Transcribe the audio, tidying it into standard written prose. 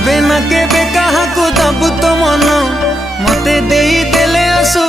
केबे ना केबे कहा को दबु तो मन मते देई देले असु